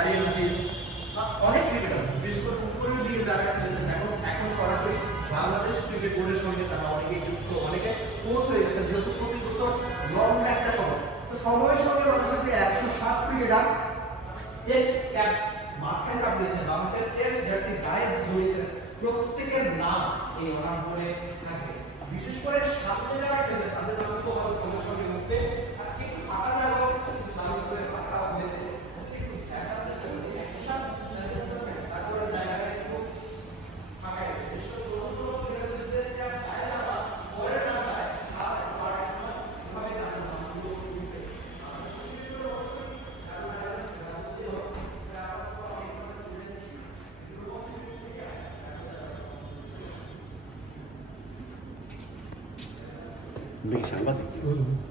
শাহরিয়ার হাফিজ অনেক ক্রিকেটার বিশেষ করে উপরের দিকে যারা খেলেছেন এখন সরাসরি বাংলাদেশ ক্রিকেট বোর্ডের সঙ্গে তারা অনেকে যুক্ত, অনেকে কোচ হয়ে গেছেন, যেহেতু প্রতি বছর লম্বা একটা সময়। তো সময়ের সঙ্গে বাংলাদেশের যে 107 ক্রিকেটার টেস্ট ক্যাপ মাথায় চাপিয়েছেন, বাংলাদেশের টেস্ট জার্সি গায়ে ধরেছেন, প্রত্যেকের নাম এই অনার্স বোর্ডে থাকে। বিশেষ করে সামনে যারা খেলে তাদের নাম তো হয়তো সময়ের সঙ্গে মুখে একটু ফাঁকা জায়গাও কিন্তু নাম করে ফাঁকা হয়েছে। একটু দেখার চেষ্টা করি 107 তারপরে জায়গাটা একটু ফাঁকা আছে। বিশেষ করে ছোট ছোট ক্রিকেটারদের যা যায় যাওয়া পরের নাম্বারে 7 8 সময় এভাবে তাদের নামগুলো উঠবে। আপনি কি সাংবাদিক?